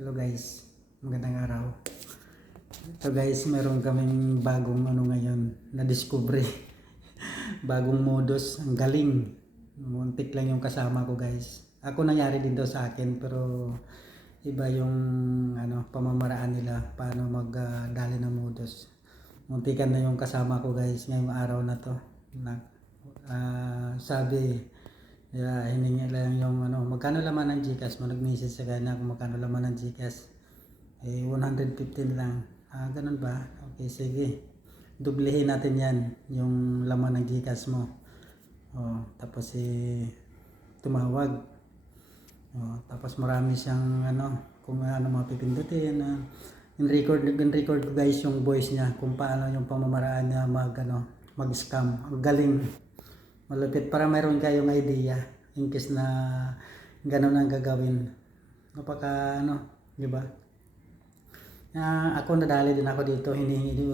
Hello guys, magandang araw. Ito guys, meron kaming bagong ngayon na discovery. Bagong modus, ang galing. Muntik lang yung kasama ko guys. Ako nangyari din daw sa akin pero iba yung pamamaraan nila paano magdali ng modus. Muntikan na yung kasama ko guys ngayong araw na to. Sabi hiningi lang yung magkano laman ng GCash mo, nag-message sa kanya kung magkano laman ng GCash. 115 lang. Ganun ba? Okay, sige. Dublihin natin yan, yung laman ng GCash mo. Tapos tumawag. Tapos marami siyang kung mapipindutin. In-record ko guys yung voice niya kung paano yung pamamaraan niya mag-scam. Ang galing. Malapit para mayroon kayong idea in case na gano'n ang gagawin. Napaka di ba? Ako nadali din ako dito, hinihingi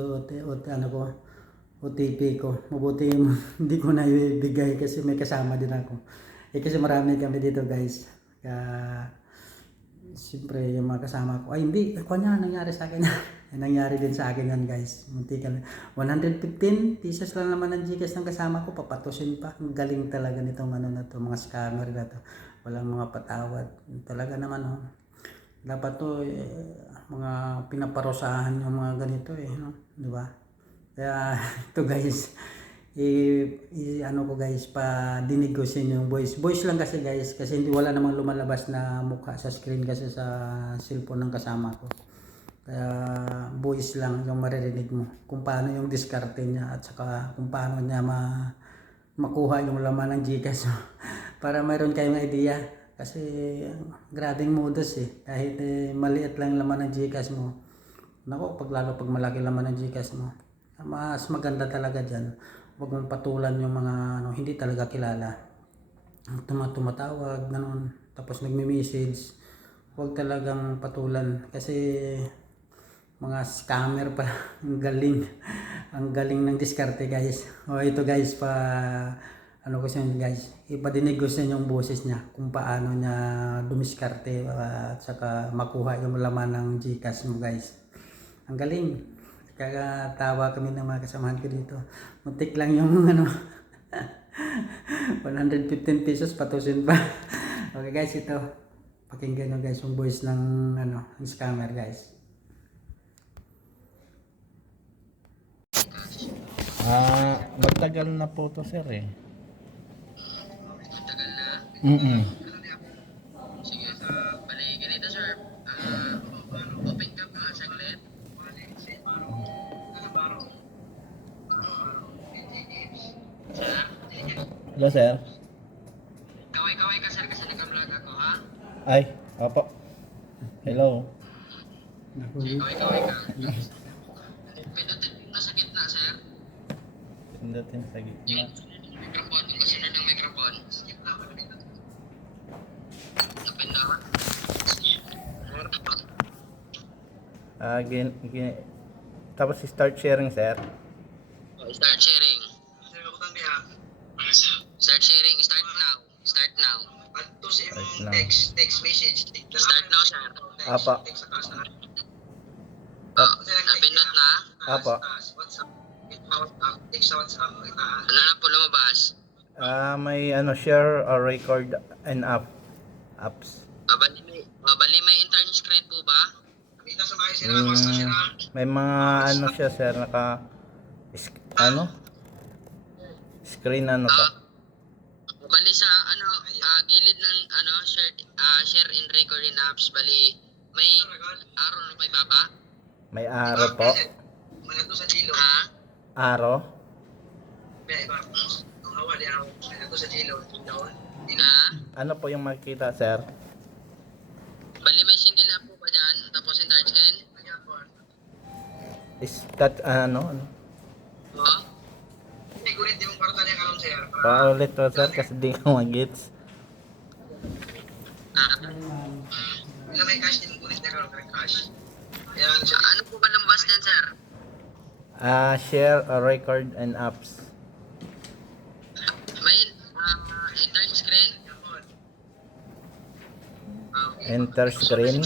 OTP ko. Mabuti hindi ko na ibigay kasi may kasama din ako. Kasi marami kami dito guys. Siyempre yung mga kasama ko, hindi, nangyari sa akin. Nangyari din sa akin yan guys. Muntikan 115 pesos lang naman ng GCash ng kasama ko, papatusin pa. Ang galing talaga nitong na to, mga scammer na to. Walang mga patawad. Talaga naman dapat to mga pinaparusahan yung mga ganito di ba? Kaya ito guys, ko guys, pa dinegosyo yung voice lang kasi guys, kasi hindi wala namang lumalabas na mukha sa screen kasi sa cellphone ng kasama ko. Kaya voice lang yung maririnig mo kung paano yung diskarte niya at saka kung paano niya makuha yung laman ng GCash para mayroon kayong idea. Kasi grabing modus kahit maliit lang laman ng GCash mo, nako, lalo pag malaki laman ng GCash mo, mas maganda talaga dyan. Huwag mong patulan yung mga hindi talaga kilala. Tumatawag, gano'n, tapos nagme-message. Huwag talagang patulan kasi mga scammer pa. Ang galing. Ang galing ng diskarte guys. Ito guys, ko siya guys, ipadinig ko sa yung boses niya kung paano niya dumiskarte at saka makuha yung laman ng GCash mo guys. Ang galing. Kagatawa kami ng mga kasamahan ko dito. Muntik lang yung 115 pesos patusin pa. Okay guys, ito pakinggan nyo guys yung voice ng ng scammer guys. Magtagal na po to sir Tagal na. Sige, bali, ganito sir. Open cam ka saglit. Hello sir. Kaway-kaway ka sir kasi nag-vlog ako ha. Ay, opo. Hello. Sige, kaway-kaway ka. Pindutin mo na sa gitna sir. Pindutin sa gitna. Yung microphone, yung kasunod ng microphone. Napindot. Tapos start sharing sir. Start sharing. Start sharing. Start now. Start now. Start now. Text message. Start now sir. Apa. Napindot na. Apa. Ano na po lumabas? May share or record and apps. Bali may intern screen po ba? May mga siya sir screen pa. Bali sa gilid ng share and record in apps, bali may arrow na pa ibaba? May arrow po. Ha? Arrow. Ano po yung makikita sir? Bali may single app po ba dyan? Tapos intern screen? Start Oh? Paulit po sir kasi di ko mag-gets. May cash din kulit na cash. Ano po ba lumabas dyan sir? Share or record and apps. May intern screen? Enter screen.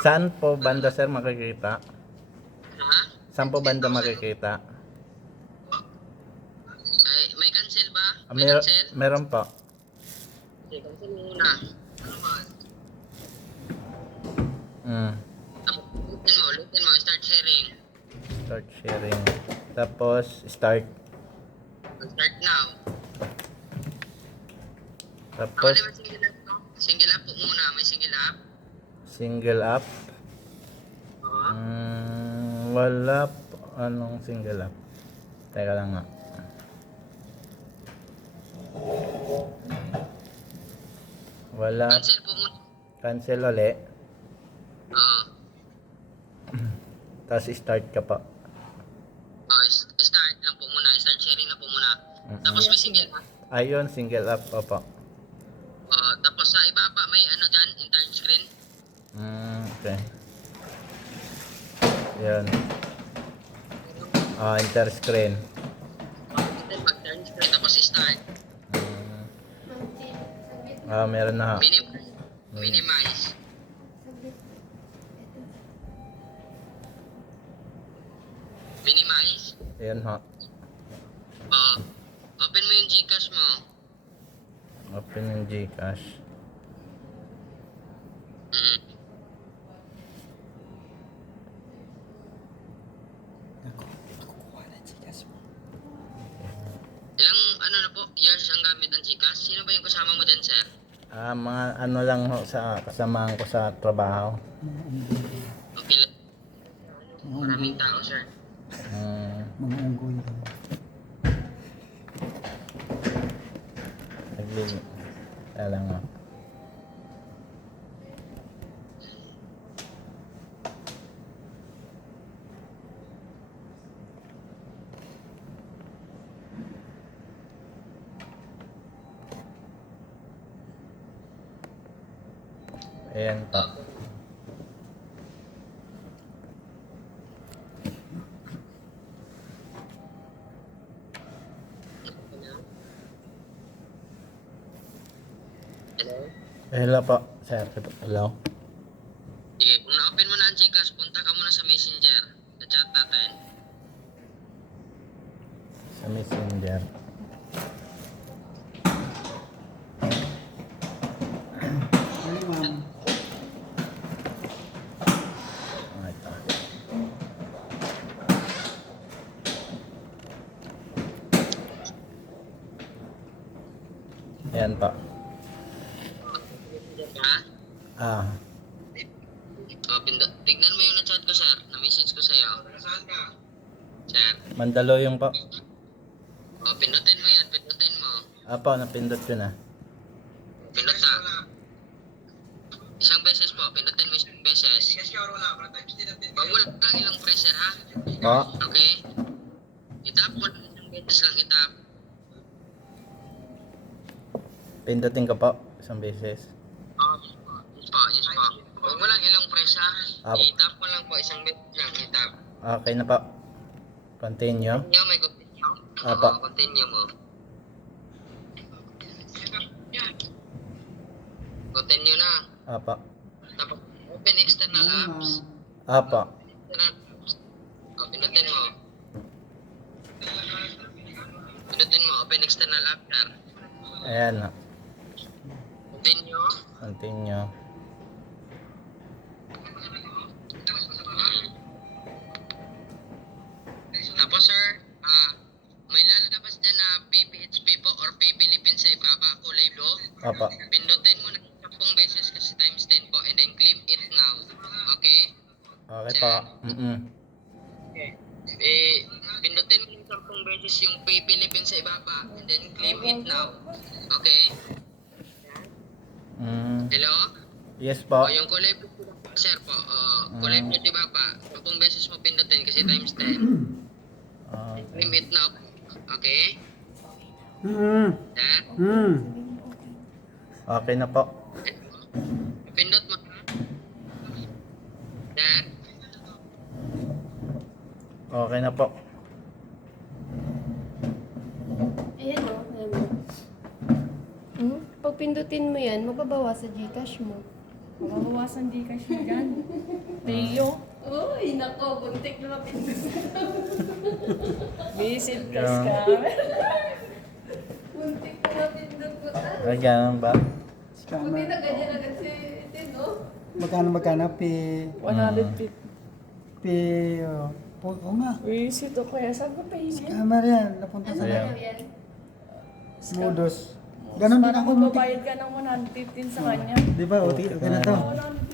Saan po banda sir makikita? Ha? Saan po banda makikita? Ay, may cancel ba? Ah, May cancel? meron po. Okay, cancel mo muna. Mm. Tapos, ulitin mo, start sharing. Start sharing. Tapos start. Start now. Tapos May single up no? Single up po muna, may single up. single up. Oo. Wala po. Anong single up? Teka lang nga. Wala. Cancel po muna. Cancel uli. Oo. Tapos start ka pa. Start lang po muna, start sharing na po muna. Tapos may single up. Ayun, single up pa po. Tapos sa ibaba may ano dyan, intern screen. Okay. Yan. Enter screen. Intern screen, tapos start. Meron na ha. Minimize. Minimize. Ayan ha. Open mo yung Gcash mo. Open yung Gcash. Ako, nakukuha na Gcash mo. Ilang ano na po, years ang gamit ng Gcash? Sino ba yung kasama mo dyan, sir? Mga ano lang ho sa kasamahan ko sa trabaho. Okay. Maraming tao, sir. Mga unggoy. Kaya lang ho. Ayan pa. Hello? Hello po, sir. Hello. Sige, kung na-open mo na ang Gcash, punta ka muna sa Messenger. Sa chat natin. Sa Messenger. Ano ma'am? Ito. Ayan pa. Ha? Ah, Tignan mo yung na-chat ko, sir. Na-message ko sa'yo. Saan ka? Sir. Mandaluyong po. Pindutin mo yan. Pindutin mo. Apo, napindot ko na. Pindot ka. Isang beses po. Pindutin mo isang beses. Pag wala kang ilang pressure, ha? Po. Okay? Itap mo lang isang beses lang. Itap. Pindutin ko po. Isang beses. Yes po. Huwag mo lang ilang press, ha? Apo. Itap mo lang po isang beses lang. Itap. Okay na po. Continue. Continue, may continue. Apo. Continue mo. Continue na. Apo. Tapos, open external apps. Apo. Pinutin mo. Pinutin mo, open external app, sir. Ayan na. Continue. Continue. Tapos, sir, may lalabas dyan na PPHP po or Pay Philippines sa ibaba, kulay blue. Apo. Pindutin mo na 10 beses kasi times 10 po and then claim it now. Okay? Okay po. Pindutin mo ng 10 beses yung Pay Philippines sa ibaba and then claim it now. Okay? Hello? Yes po. Yung kulay blue, sir po. Kulay blue sa ibaba. 10 beses mo pindutin kasi times 10. Okay. Claim it now. Okay? Sir? Okay na po. Pindot mo. Sir? Okay na po. Ayan o. Ayan o. Pag pindutin mo yan, mababawa sa Gcash mo. Mabawasan di ka siya dyan. Teo, Uy, nako, buntik na mapindot. visit ka Yeah. scammer. Buntik na mapindot mo ta. Ay, ganun ba? Buti Scammer. na ganyan agad si Tino. Magkano? 150. Oo nga. Visit o kaya saan ko pay niya? Scammer yan. Napunta sa Ayan. Ano yan? modus. Ganon din Parang ako. magbabayad ka ng 115 sa kanya. Di ba? Okay na to. 115.